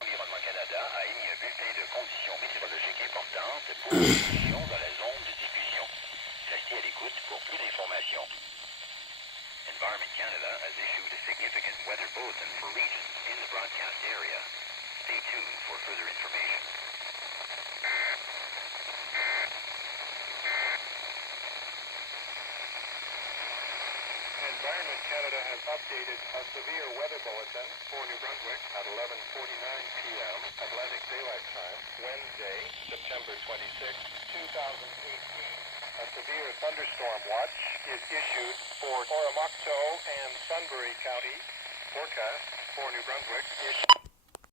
L'Environnement Canada a émis un bulletin de conditions météorologiques importantes pour l'émission dans la zone de diffusion. Restez à l'écoute pour plus d'informations. Environment Canada has issued a significant weather bulletin for regions in the broadcast area. Stay tuned for further information. Environment Canada has updated a severe weather bulletin for New Brunswick at 11:49 p.m. Atlantic Daylight Time, Wednesday, September 26, 2018. A severe thunderstorm watch is issued for Oromocto and Sunbury counties. Forecast for New Brunswick is